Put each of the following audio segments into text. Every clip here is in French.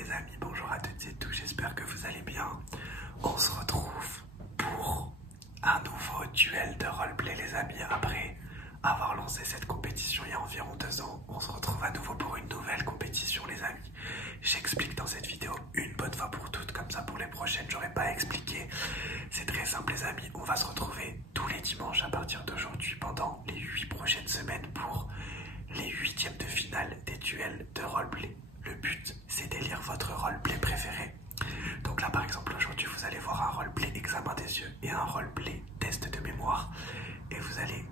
les amis, bonjour à toutes et tous, j'espère que vous allez bien. On se retrouve pour un nouveau duel de roleplay les amis. Après avoir lancé cette compétition il y a environ 2 ans, on se retrouve à nouveau pour une nouvelle compétition les amis. J'explique dans cette vidéo une bonne fois pour toutes, comme ça pour les prochaines j'aurai pas à expliquer. C'est très simple les amis, on va se retrouver tous les dimanches à partir d'aujourd'hui pendant les 8 prochaines semaines pour les 8e de finale des duels de roleplay. Le but, c'est d'élire votre roleplay préféré. Donc là, par exemple, aujourd'hui, vous allez voir un roleplay examen des yeux et un roleplay test de mémoire. Et vous allez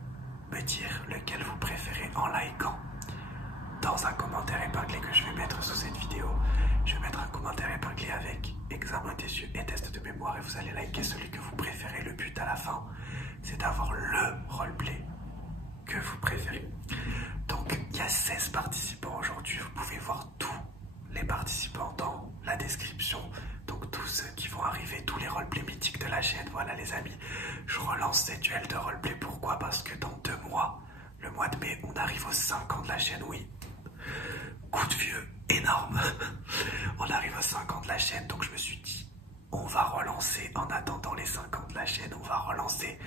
me dire lequel vous préférez en likant dans un commentaire épinglé que je vais mettre sous cette vidéo. Je vais mettre un commentaire épinglé avec examen des yeux et test de mémoire et vous allez liker celui que vous préférez. Le but à la fin, c'est d'avoir le roleplay que vous préférez. Donc il y a 16 participants aujourd'hui, vous pouvez voir tous les participants dans la description, donc tous ceux qui vont arriver, tous les roleplays mythiques de la chaîne. Voilà les amis, je relance ces duels de roleplay, pourquoi? Parce que dans 2 mois, le mois de mai, on arrive aux 5 ans de la chaîne, oui, coup de vieux énorme. On arrive aux 5 ans de la chaîne, donc je me suis dit, on va relancer, en attendant les 5 ans de la chaîne, on va relancer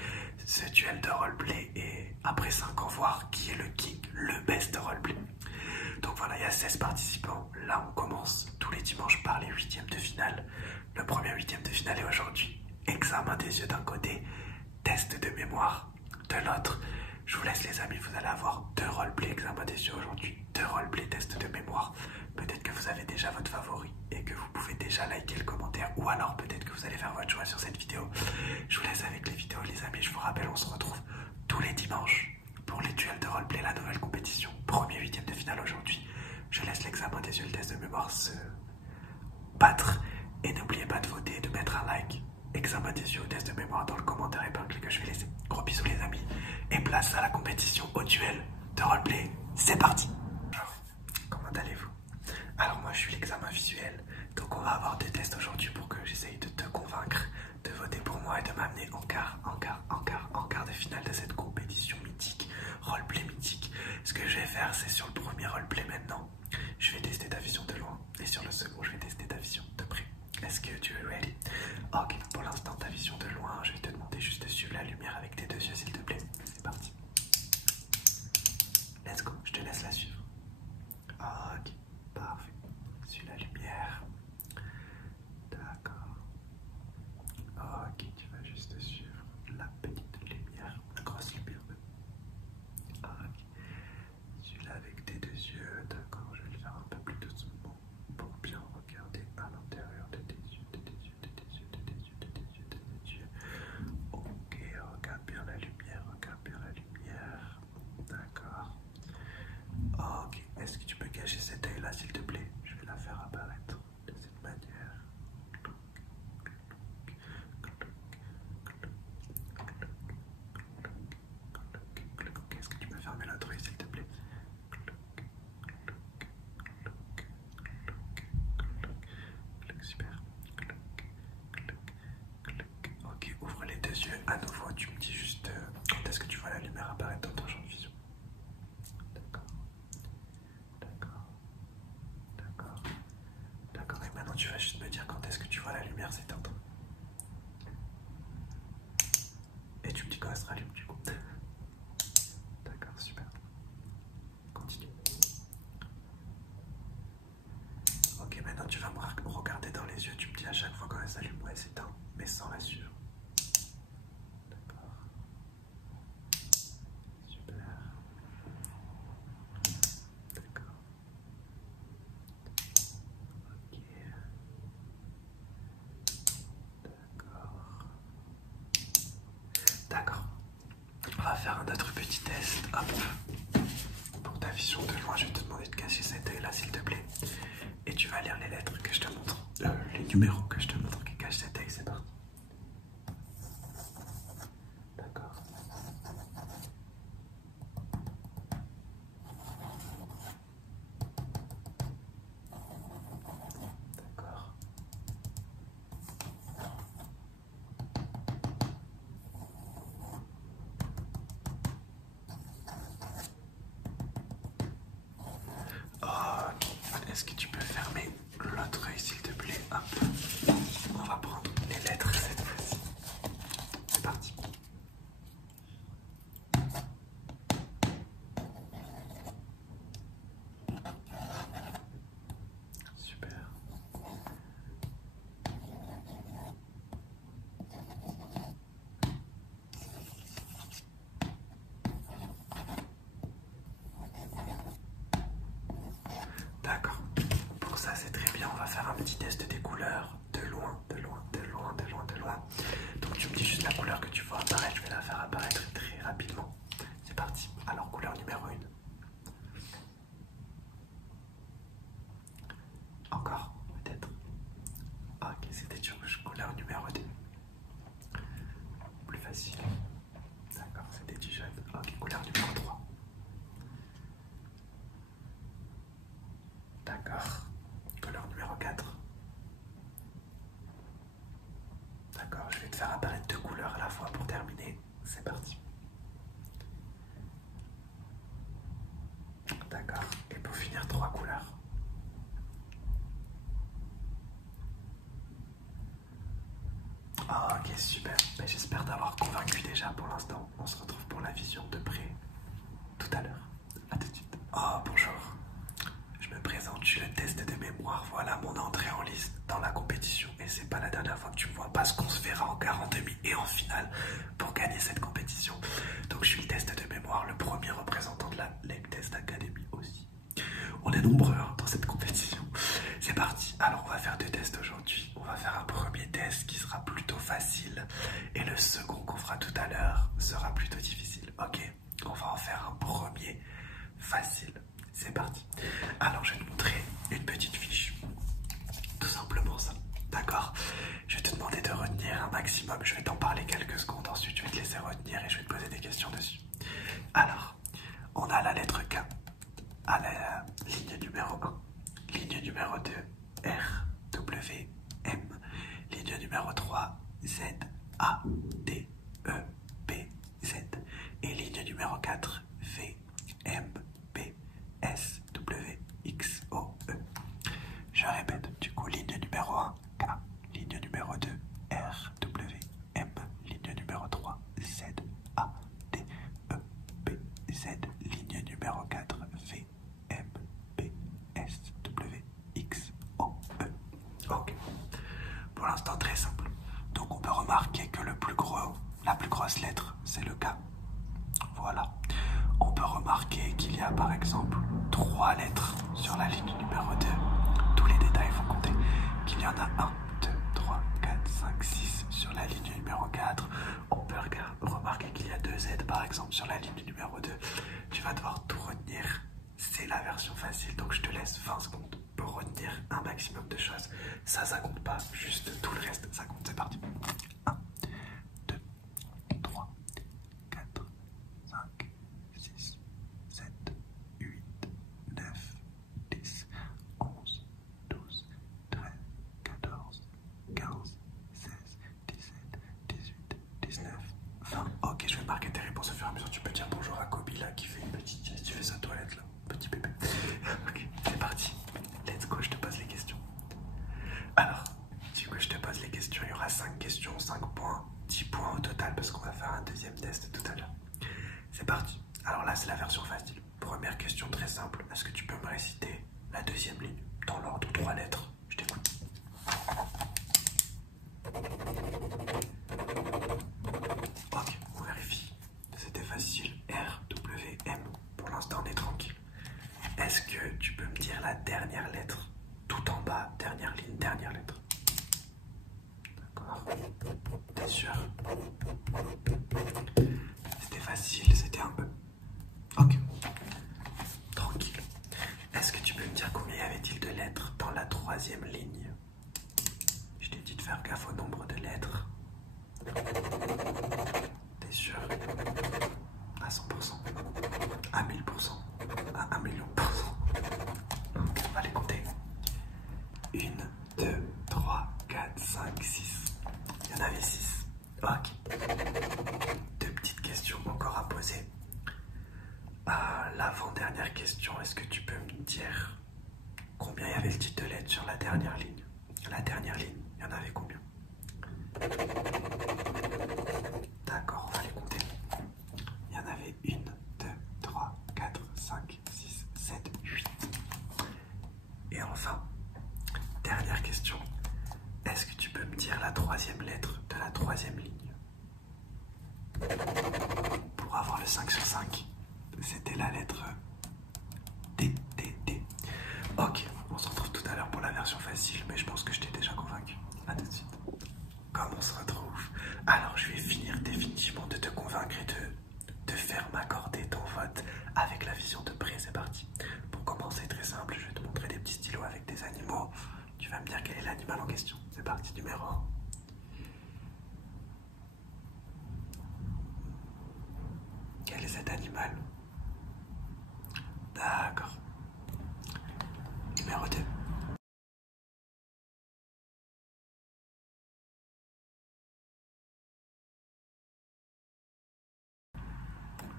ce duel de roleplay et après 5 ans voir qui est le king, le best roleplay. Donc voilà, il y a 16 participants. Là on commence tous les dimanches par les 8e de finale. Le premier 8e de finale est aujourd'hui. Examen des yeux d'un côté, test de mémoire de l'autre. Je vous laisse les amis, vous allez avoir 2 roleplays examen des yeux aujourd'hui, 2 roleplays test de mémoire. Peut-être que vous avez déjà votre favori et que vous pouvez déjà liker le commentaire, ou alors peut-être que vous allez faire votre choix sur cette vidéo. Je vous laisse avec les vidéos les amis, je vous rappelle, on se retrouve tous les dimanches pour les duels de roleplay, la nouvelle compétition. Premier 8e de finale aujourd'hui. Je laisse l'examen des yeux, le test de mémoire se battre. Et n'oubliez pas de voter et de mettre un like. Examen des yeux, test de mémoire dans le commentaire épinglé que je vais laisser. Gros bisous les amis. Et place à la compétition, au duel de roleplay. C'est parti. Alors, comment allez-vous? Alors moi je suis l'examen visuel. Donc on va avoir des tests aujourd'hui pour que j'essaye de te convaincre de voter pour moi et de m'amener en quart de finale de cette compétition mythique, roleplay mythique. Ce que je vais faire, c'est sur le premier roleplay maintenant, je vais tester ta vision de loin et sur le second, je vais tester ta vision de près. Est-ce que tu es ready? Ok, pour l'instant, ta vision de loin, je vais te demander juste de suivre la lumière avec tes 2 yeux, s'il te plaît. C'est parti. Let's go, je te laisse la suivre. Ok, parfait. Suis la lumière. D'accord. Ok, tu vas juste suivre la petite lumière, la grosse lumière. Ok. Suis-la avec tes 2 yeux. D'accord, je vais le faire un peu plus doucement pour bien regarder à l'intérieur de tes yeux, de tes yeux, de tes yeux, de tes yeux, de tes yeux, de tes yeux. Ok, regarde bien la lumière, regarde bien la lumière. D'accord. Ok, est-ce que tu peux cacher cet œil-là, s'il te plaît? Je vais la faire apparaître de cette manière. Est-ce que tu peux fermer l'autre œil, s'il te plaît? Super. Ok, ouvre les 2 yeux à nouveau. Tu me dis juste quand est-ce que tu vois la lumière apparaître dans ton champ de vision. D'accord. D'accord. D'accord. D'accord. Et maintenant tu vas juste me dire quand est-ce que tu vois la lumière s'éteindre. Et tu me dis quand elle se rallume du coup. D'accord, super. Continue. Ok, maintenant tu vas me regarder dans les yeux, tu me dis à chaque fois quand elle s'allume ou elle s'éteint, mais sans la suivre. D'accord. Super. D'accord. Ok. D'accord. D'accord. On va faire un autre petit test. Hop. Pour ta vision de loin, je vais te demander de cacher cet œil-là, s'il te plaît. Et tu vas lire les lettres que je te montre. Les numéros que je te montre qui cachent cet œil, c'est parti. D'accord. D'accord. Ok. Est-ce que tu peux fermer l'autre œil, bien, on va faire un petit test des couleurs de loin, de loin, de loin, de loin, de loin. Donc tu me dis juste la couleur que tu vois apparaître, je vais la faire apparaître très rapidement. C'est parti. Alors couleur numéro 1. Encore, peut-être. Ok, c'était du rouge. Couleur numéro 2. Plus facile. D'accord, c'était du jaune. Ok, couleur numéro 3. D'accord. Couleur numéro 4. D'accord, je vais te faire apparaître 2 couleurs à la fois pour terminer. C'est parti. D'accord. Et pour finir, 3 couleurs. Oh, ok, super. Ben, j'espère t'avoir convaincu déjà pour l'instant. On se retrouve pour la vision de près tout à l'heure. A tout de suite. Oh, bonjour. Je me présente, je suis le test de mémoire. Voilà mon entrée en liste dans la compétition. Et c'est pas la dernière fois que tu me vois parce qu'on se verra en quart, en demi et en finale pour gagner cette compétition. Donc je suis le test de mémoire, le premier représentant de la Lake Test Academy aussi. On est nombreux dans cette compétition. C'est parti. Alors on va faire 2 tests aujourd'hui. On va faire un premier test qui sera plutôt facile. Et le second qu'on fera tout à l'heure sera plutôt difficile. Ok, on va en faire un premier facile. C'est parti. Alors je vais te montrer une petite fiche. Tout simplement ça. D'accord? Je vais te demander de retenir un maximum. Je vais t'en parler quelques secondes. Ensuite je vais te laisser retenir et je vais te poser des questions dessus. Alors, on a la lettre K à la ligne numéro 1. Ligne numéro 2, R, W, M. Ligne numéro 3, Z, A, D, E, B, Z. Et ligne numéro 4, V, M, P, S, W, X, O, E. Je répète, du coup, ligne numéro 1, K. Ligne numéro 2, R, W, M. Ligne numéro 3, Z, A, D, E, B, Z. Ligne numéro 4, V, M, P, S, W, X, O, E. Ok. Pour l'instant, très simple. Donc, on peut remarquer que la plus grosse lettre, c'est le K. Voilà. On peut remarquer qu'il y a par exemple 3 lettres sur la ligne numéro 2. Tous les détails vont compter. Qu'il y en a 1, 2, 3, 4, 5, 6 sur la ligne numéro 4. On peut remarquer qu'il y a 2 Z par exemple sur la ligne numéro 2. Tu vas devoir tout retenir. C'est la version facile, donc je te laisse 20 secondes pour retenir un maximum de choses. Ça compte pas, juste tout le reste, ça compte. C'est parti. 1, 2, 3, 4, 5, 6, 7, 8, 9, 10, 11, 12, 13, 14, 15, 16, 17, 18, 19, 20. Ok, je vais marquer tes réponses au fur et à mesure. Tu peux dire bonjour à Kobe là qui fait une petite sieste, tu fais sa toilette là, petit bébé. Ok, c'est parti. Let's go, je te pose les questions. Alors, du coup, je te pose les questions. Il y aura 5 questions, 5 points, 10 points au total parce qu'on va faire un deuxième test tout à l'heure. C'est parti. Alors là, c'est la version facile. Première question très simple. Est-ce que tu peux me réciter la deuxième ligne dans l'ordre de 3 lettres? Je t'écoute. Ok, on vérifie. C'était facile. R, W, M. Pour l'instant, on est tranquille. Est-ce que tu peux me dire la dernière lettre? Tout en bas, dernière ligne, dernière lettre. D'accord. T'es sûr? C'était facile, c'était un peu. Ok. Tranquille. Est-ce que tu peux me dire combien y avait-il de lettres dans la 3e ligne? Je t'ai dit de faire gaffe au nombre de lettres. T'es sûr? À 100%. À 1000%. À 1 million %. Donc, on va les compter. 1, 2, 3, 4, 5, 6. Il y en avait 6. Ok. 2 petites questions encore à poser. L'avant-dernière question, est-ce que tu peux me dire combien il y avait de lettres sur la dernière ligne? La dernière ligne, il y en avait combien? D'accord, on va les compter. Il y en avait 1, 2, 3, 4, 5, 6, 7, 8. Et enfin, dernière question. Est-ce que tu peux me dire la 3e lettre de la 3e ligne? Pour avoir le 5 sur 5, c'était la lettre D, D, D. Ok, on se retrouve tout à l'heure. l'heure pour la version facile, mais je pense que je t'ai déjà convaincu. A tout de suite. Comme on se retrouve, alors je vais finir définitivement de te convaincre et de faire m'accorder ton vote avec la vision de près. C'est parti. Pour commencer, très simple, je vais te montrer des petits stylos avec des animaux. Tu vas me dire quel est l'animal en question. C'est parti, numéro 1. Quel est cet animal? D'accord. Numéro 2.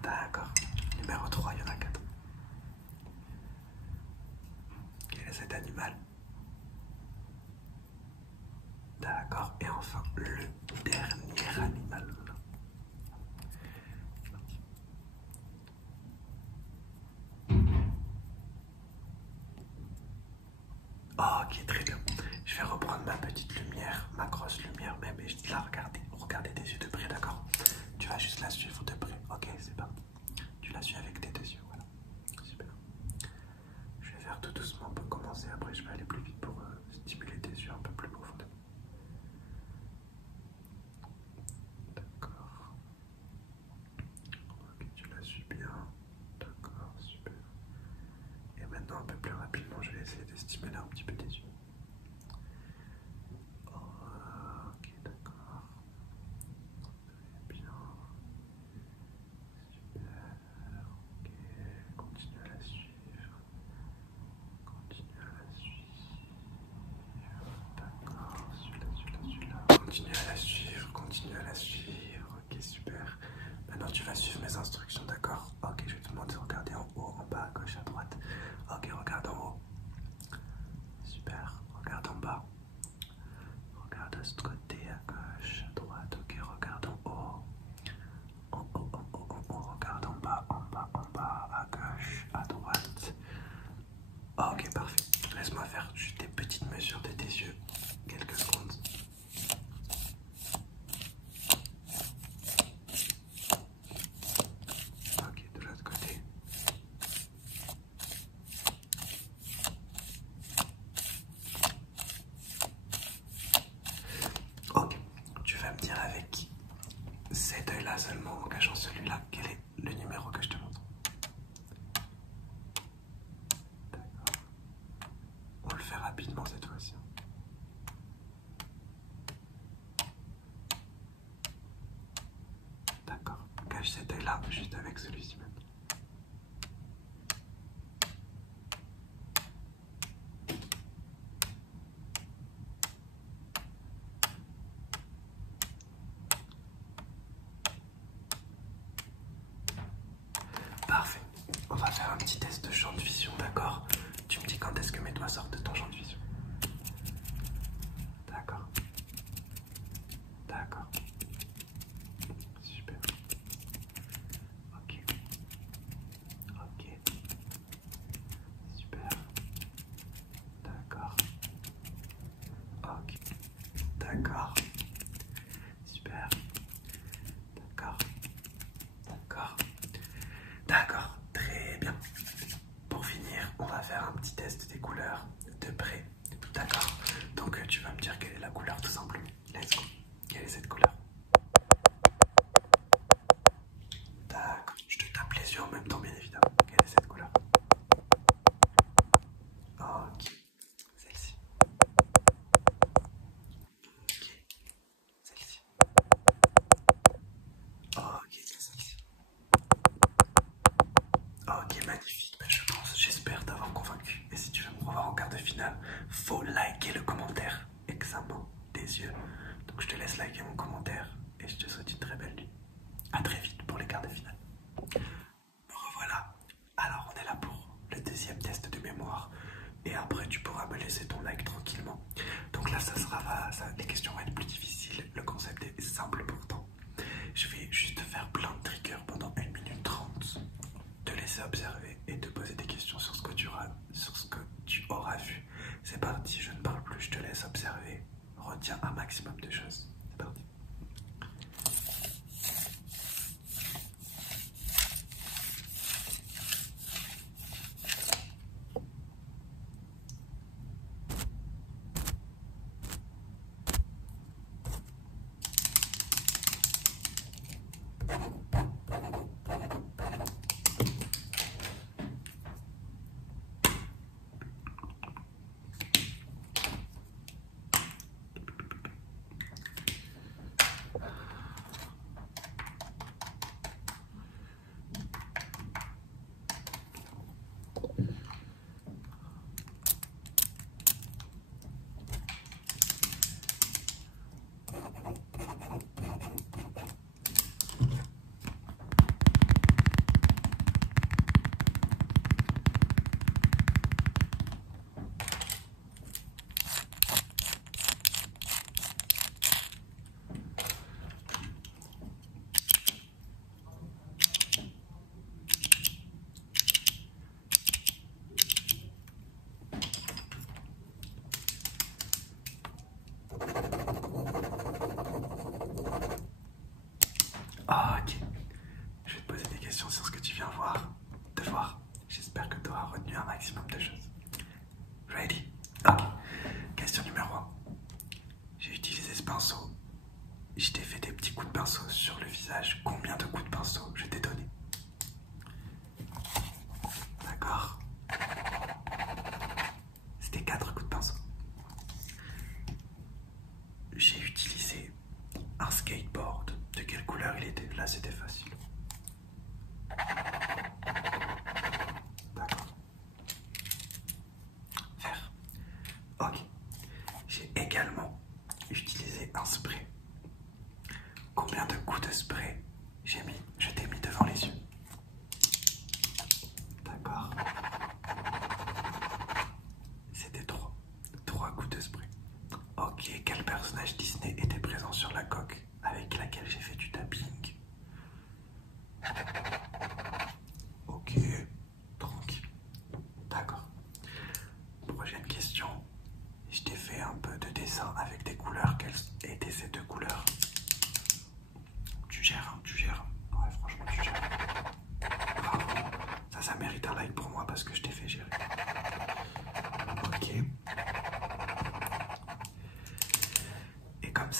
D'accord. Numéro 3, il y en a 4. Quel est cet animal? D'accord. Et enfin, le dernier animal. Ok, très bien. Je vais reprendre ma petite lumière, ma grosse lumière même, et je te la regarder des yeux de près, d'accord? Tu vas juste la suivre de près. Ok, c'est parti. Tu la suis avec tes deux yeux, voilà. Super. Je vais faire tout doucement pour commencer, après je vais aller plus vite pour stimuler tes yeux un peu plus profondément. D'accord. Ok, tu la suis bien. D'accord, super. Et maintenant, un peu plus rapidement, je vais essayer de stimuler un petit peu tes yeux. Ok, d'accord. Très bien. Super. Ok, continue à la suivre. Continue à la suivre. D'accord, celui-là. Continue à la suivre, continue à la suivre. Ok, super. Maintenant, tu vas suivre mes instructions, d'accord? Ok, je vais te demander de regarder en haut, en bas, à gauche, à droite. Ok, regarde en haut. Super. Regarde en bas. Regarde à ce côté, à gauche, à droite. Ok, regarde en haut. En haut, en haut, en haut. Regarde en bas, en bas, en bas, à gauche, à droite. Ok, parfait. Laisse-moi faire juste des petites mesures de tes yeux. Quelques secondes. Ok, de l'autre côté. Ok, tu vas me dire avec cet œil-là seulement, en cachant celui-là, quel est le numéro que je te montre. D'accord. On le fait rapidement cette fois-ci. D'accord. Cache cet œil-là juste avec celui-ci même. Parfait. On va faire un petit test de champ de vision, d'accord? Tu me dis quand est-ce que mes doigts sortent de ton champ de vision. D'accord. D'accord. Super. Ok. Ok. Super. D'accord. Ok. D'accord. Super. D'accord. D'accord. D'accord. Très bien. Pour finir, on va faire un petit test des couleurs de près. D'accord. Donc tu vas me dire quelle est la couleur tout simplement. Let's go. Quelle est cette couleur? D'accord. Je te tape les yeux en même temps, bien évidemment. Quelle est cette couleur? Ok. Celle-ci. Ok. Celle-ci. Ok, celle-ci. Ok, magnifique. Ben, je pense, j'espère t'avoir convaincu. Et si tu veux me revoir en quart de finale, faut liker le commentaire. Examen des yeux. Donc je te laisse liker mon commentaire et je te souhaite une très belle nuit. A très vite pour les quarts de finale. Me revoilà. Alors on est là pour le deuxième test de mémoire. Et après tu pourras me laisser ton like tranquillement. Donc là les questions vont être plus difficiles. Le concept est simple pourtant. Je vais juste faire plein de triggers pendant 1 minute 30. Te laisser observer et te poser des questions sur ce que tu auras vu. C'est parti, je ne parle plus, je te laisse observer. Retiens un maximum de choses. C'est parti.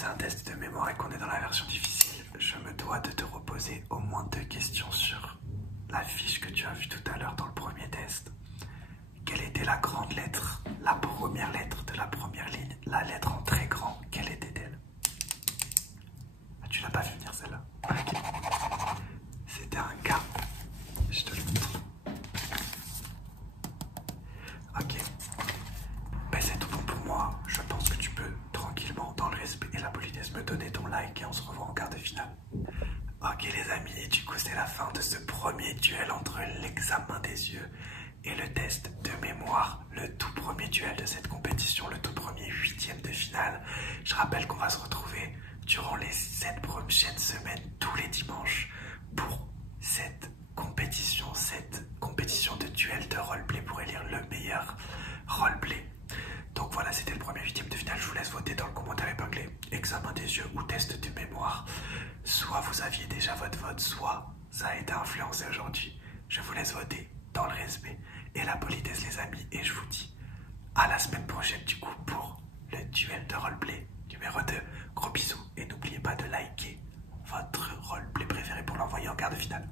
c'est un test de mémoire et qu'on est dans la version difficile, je me dois de te reposer au moins 2 questions sur la fiche que tu as vue tout à l'heure dans le premier test. Quelle était la grande lettre, la première lettre de la première ligne, la lettre en très grand, quelle était-elle? Tu l'as pas vu venir celle-là? Ok. C'était un K. Je te le montre. Ok. Ben, c'est tout bon pour moi. Je pense que tu peux tranquillement, dans le respect et la politesse, me donner ton like et on se revoit en quart de finale. Ok les amis, du coup c'est la fin de ce premier duel entre l'examen des yeux et le test de mémoire, le tout premier duel de cette compétition, le tout premier 8e de finale. Je rappelle qu'on va se retrouver durant les 7 prochaines semaines, tous les dimanches, pour cette compétition de duel de roleplay pour élire le meilleur roleplay. Donc voilà, c'était le premier 8e de finale. Je vous laisse voter dans le commentaire épinglé. Examen des yeux ou test de mémoire. Soit vous aviez déjà votre vote, soit ça a été influencé aujourd'hui. Je vous laisse voter dans le respect et la politesse les amis. Et je vous dis à la semaine prochaine du coup pour le duel de roleplay numéro 2. Gros bisous et n'oubliez pas de liker votre roleplay préféré pour l'envoyer en quart de finale.